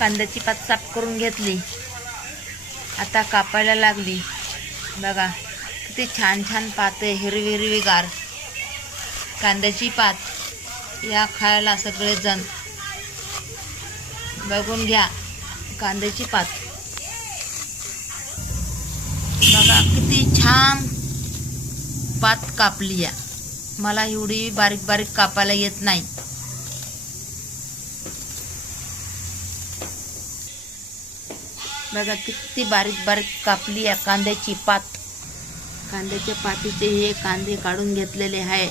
कांद्याची पात साफ करून घेतली, आता कापायला लागली. बघा किती छान छान पात आहे, हिरवी हिरवीगार कांद्याची पात. या खायला सगळेजण बघून घ्या. कांद्याची पात बघा किती छान पात कापली या. मला एवढी बारीक बारीक कापायला येत नाही. बघा किती बारीक बारीक कापली या कांद्याची पात. कांद्याच्या पातीचे हे कांदे काढून घेतलेले आहे.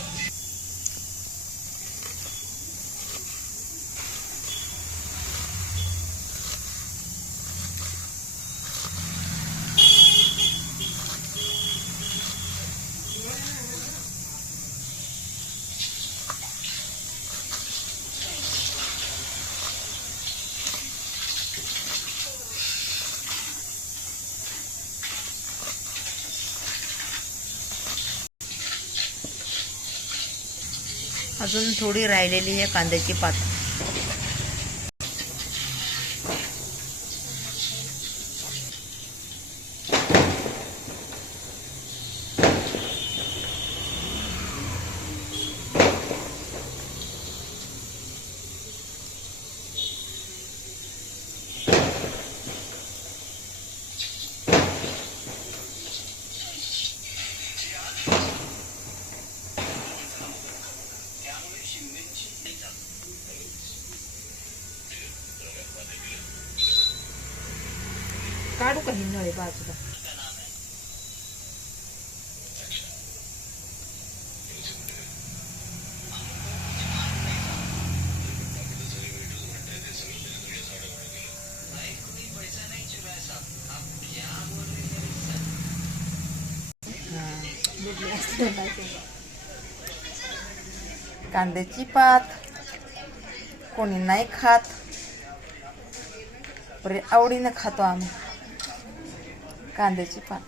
अजून थोडी राहिलेली आहे कांद्याची पात. काढू का हिंदळे बाजूला. कांद्याची पात कोणी नाही खात, पण आवडीनं खातो आम्ही कांद्याची पात.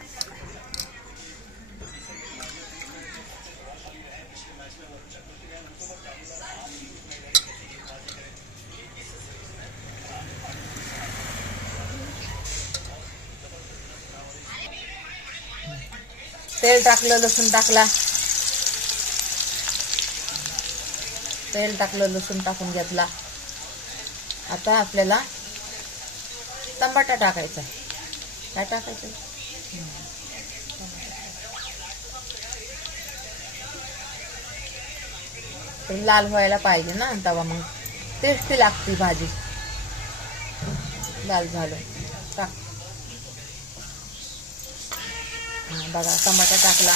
तेल टाकलं, लसूण टाकला. तेल टाकलं, लसूण टाकून घेतला. आता आपल्याला टमाटा टाकायचा. काय टाकायचं, लाल व्हायला पाहिजे ना, तवा मग टेस्टी लागते भाजी. लाल झालं टाक. बघा टमाटा टाकला.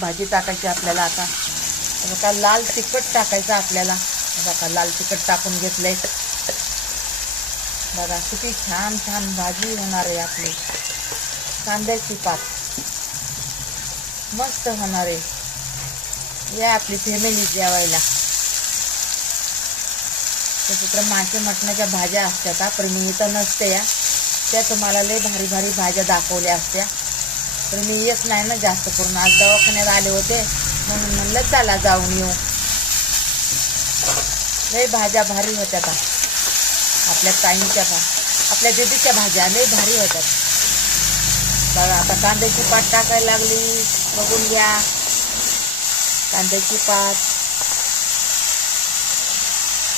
भाजी टाकायची आपल्याला. आता बघा लाल तिखट टाकायचं आपल्याला. बघा लाल तिखट टाकून घेतलंय. बघा किती छान छान भाजी होणार आहे आपली कांद्याची पात. मस्त होणार आहे. या आपली फॅमिली जेवायला. तसं तर मासे मटणाच्या भाज्या असतात, पण मी इथं नसते या. त्या तुम्हाला लय भारी भारी भाज्या दाखवल्या असत्या, तर मी येत नाही ना जास्त करून. आज दवाखान्यात आले होते म्हणून म्हणलं चला जाऊन येऊ. लय भाज्या भारी होत्या का आपल्या ताईंच्या, आपल्या दीदीच्या भाज्या लय भारी होत्यात. बघा आता कांद्याची पात टाकायला लागली. बघून घ्या कांद्याची पात.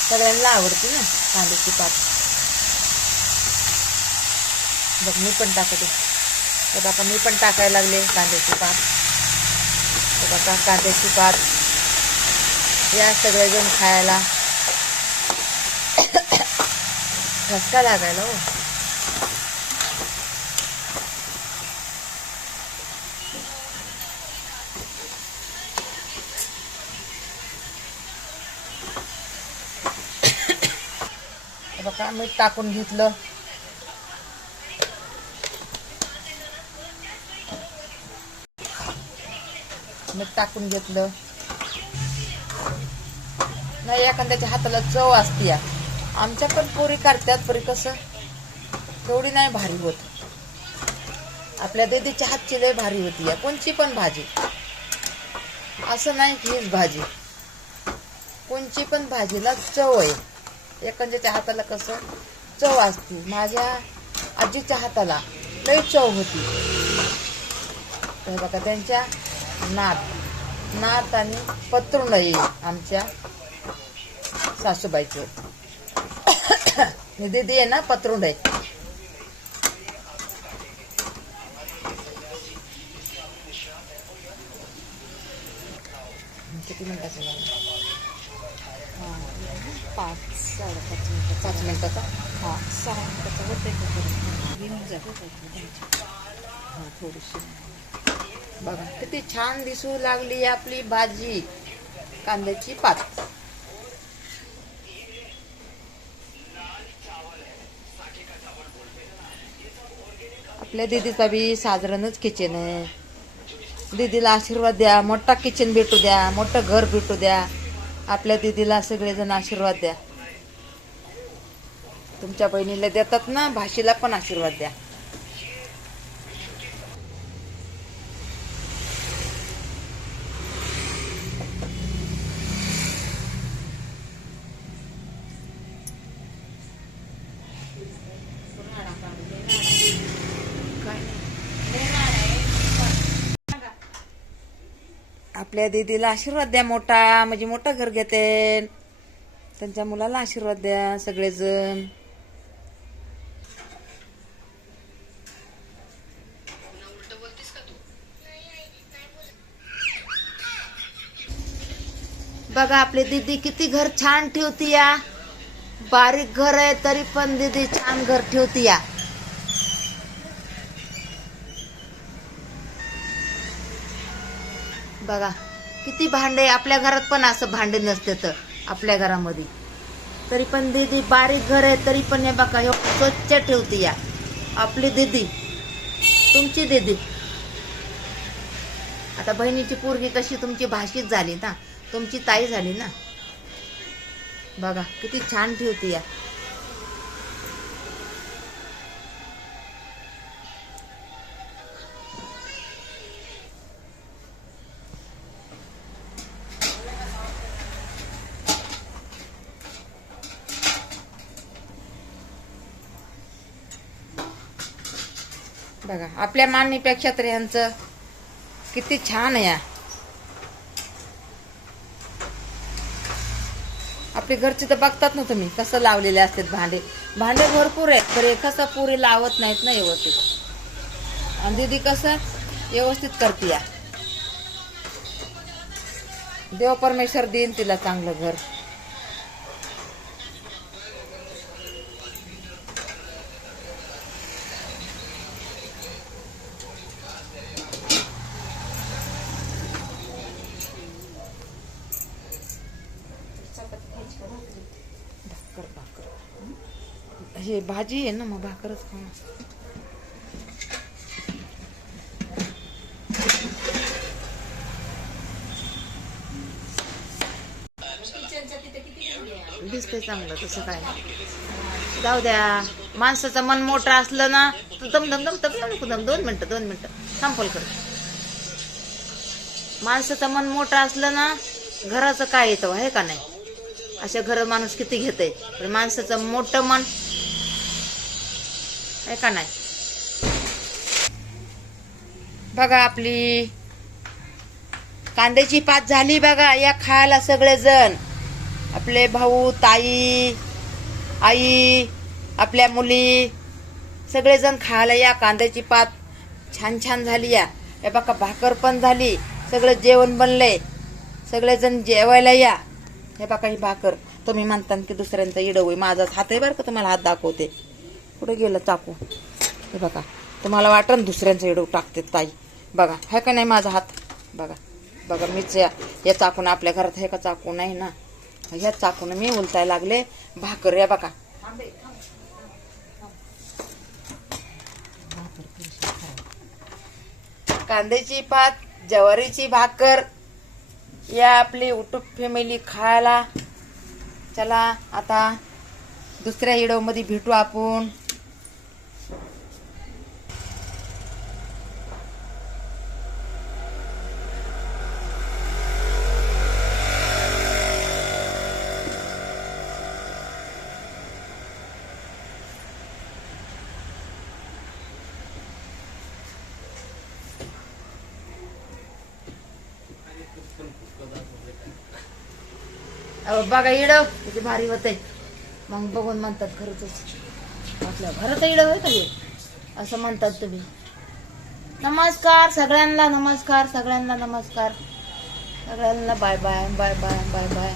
सगळ्यांना आवडते ना कांद्याची पात. बघ मी पण टाकते. तर आता मी पण टाकायला लागले कांद्याची पात. तर आता कांद्याची पात या सगळेजण खायला. ठसका लागायला हो. बघा मीठ टाकून घेतलं. मीठ टाकून घेतलं. नाही एखाद्याच्या हाताला चव असते. आमच्या पण पोरी करतात, पण कसं तेवढी नाही भारी होत. आपल्या दीदीच्या हातची लय भारी होती या कोणची पण भाजी. असं नाही की हीच भाजी. कोणची पण भाजीला चव आहे. एखाद्याच्या हाताला कसं चव असते. माझ्या आजीच्या हाताला लई चव होती. तर बघा त्यांच्या नात आणि पत्रुण आहे आमच्या सासूबाईचं. दीदी आहे ना, पत्रुण आहे. किती मिनिटाचं झालं? 5-5 मिनिटाचा. हां 6 मिनिटाचा होते हां थोडीशी. बघा किती छान दिसू लागली आपली भाजी, कांद्याची पात. आपल्या दीदीचा बी साधारणच किचन आहे. दीदीला आशीर्वाद द्या, मोठा किचन भेटू द्या, मोठं घर भेटू द्या. आपल्या दीदीला सगळेजण आशीर्वाद द्या. तुमच्या बहिणीला देतात ना, भाषेला पण आशीर्वाद द्या. आपल्या दीदीला आशीर्वाद द्या मोठा, म्हणजे मोठं घर घेते. त्यांच्या मुलाला आशीर्वाद द्या सगळेजण. बघा आपली दीदी किती घर छान ठेवती या. बारीक घर आहे तरी पण दीदी छान घर ठेवती या. बघा किती भांडे. आपल्या घरात पण असं भांडे नसते तर आपल्या घरामध्ये, तरी पण दीदी बारीक घर आहे तरी पण हे बघा हे स्वच्छ ठेवती या आपली दीदी. तुमची दीदी आता बहिणीची पोरगी कशी तुमची भाषीच झाली ना, तुमची ताई झाली ना. बघा किती छान ठेवती या. बघा आपल्या मांडणीपेक्षा तर यांचं किती छान आहे. आपले घरचे तर बघतात ना तुम्ही कसं लावलेले असतात भांडे. भांडे भरपूर आहेत तर कसं पुरी लावत नाहीत ना व्यवस्थित. आणि दीदी कसं व्यवस्थित करते या. देव परमेश्वर देईन तिला चांगलं घर. हे भाजी आहे ना, मग भाकरच खाणार. दिसतंय चांगलं तसं काय नाही. जाऊ द्या. माणसाचं मन मोठं असलं ना तर दम 2 मिनिटं थांबल कर. माणसाचं मन मोठं असलं ना घराचं काय येतं आहे का नाही. अशा घर माणूस किती घेतय, पण माणसाचं मोठं मन आहे का नाही. बघा आपली कांद्याची पात झाली. बघा या खायला सगळेजण, आपले भाऊ, ताई, आई, आपल्या मुली सगळेजण खायला या. कांद्याची पात छान छान झाली या. हे बघा भाकर पण झाली, सगळं जेवण बनलंय. सगळेजण जेवायला या. हे बघा ही भाकर. तुम्ही म्हणता की दुसऱ्यांचा इडवय, माझाच हात आहे बरं का. तुम्हाला हात दाखवते. कुठे गेलं चाकू. हे बघा तुम्हाला वाटण दुसऱ्यांचा इडव टाकते ताई. बघा है का नाही माझा हात. बघा बघा मीच या चाकून आपल्या घरात आहे का चाकू नाही ना. ह्या चाकून मी उलटाय लागले भाकर. या बघा कांद्याची पात, ज्वारीची भाकर या आपली युट्यूब फॅमिली खायला. चला आता दुसऱ्या व्हिडिओ मध्ये भेटू आपण. बघा इडं किती भारी होतंय. मग बघून म्हणतात खरंच आपल्या घरात इडं होय का असं म्हणतात तुम्ही. नमस्कार सगळ्यांना, नमस्कार सगळ्यांना, नमस्कार सगळ्यांना. Bye bye bye bye bye bye.